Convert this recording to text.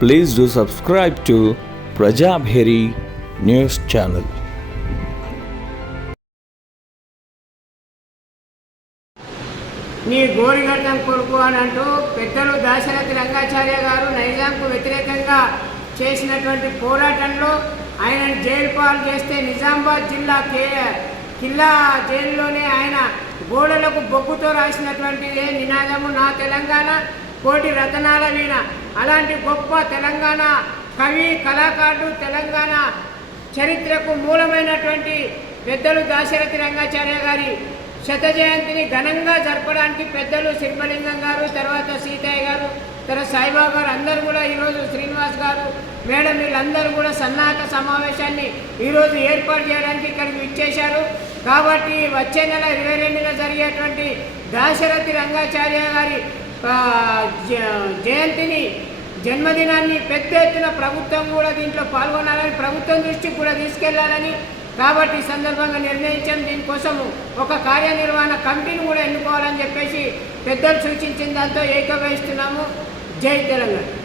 Please do subscribe to Prajabheri news channel. నీ గోరిగడ్డం కొడుకు అని అంటూ పెద్దలు దాశరథి రంగాచార్య గారు నైజాంకు వ్యతిరేకంగా చేసినటువంటి పోరాటంలో ఆయనను జైలు పాలు చేస్తే నిజామాబాద్ జిల్లా కే కిల్లా జైల్లోనే ఆయన గోడలకు బొగ్గుతో రాసినటువంటి ఏ నినాదము నా తెలంగాణ కోటి రతనాల వీణ. అలాంటి గొప్ప తెలంగాణ కవి కళాకారుడు తెలంగాణ చరిత్రకు మూలమైనటువంటి పెద్దలు దాశరథి రంగాచార్య గారి శత జయంతిని ఘనంగా జరపడానికి పెద్దలు శిల్పలింగం గారు తర్వాత సీతయ్య గారు తర్వాత సాయిబాబా గారు అందరూ కూడా ఈరోజు శ్రీనివాస్ గారు మేడం వీళ్ళందరూ కూడా సన్నాహక సమావేశాన్ని ఈరోజు ఏర్పాటు చేయడానికి ఇక్కడికి ఇచ్చేశారు కాబట్టి వచ్చే నెల ఇరవై రెండున జరిగేటువంటి దాశరథి రంగాచార్య గారి జయంతిని జన్మదినాన్ని పెద్ద ఎత్తున ప్రభుత్వం కూడా దీంట్లో పాల్గొనాలని ప్రభుత్వం దృష్టికి కూడా తీసుకెళ్ళాలని కాబట్టి ఈ సందర్భంగా నిర్ణయించాం. దీనికోసం ఒక కార్యనిర్వహణ కమిటీని కూడా ఎన్నుకోవాలని చెప్పేసి పెద్దలు సూచించిన దాంతో ఏకీభవిస్తున్నాము. జై తెలంగాణ.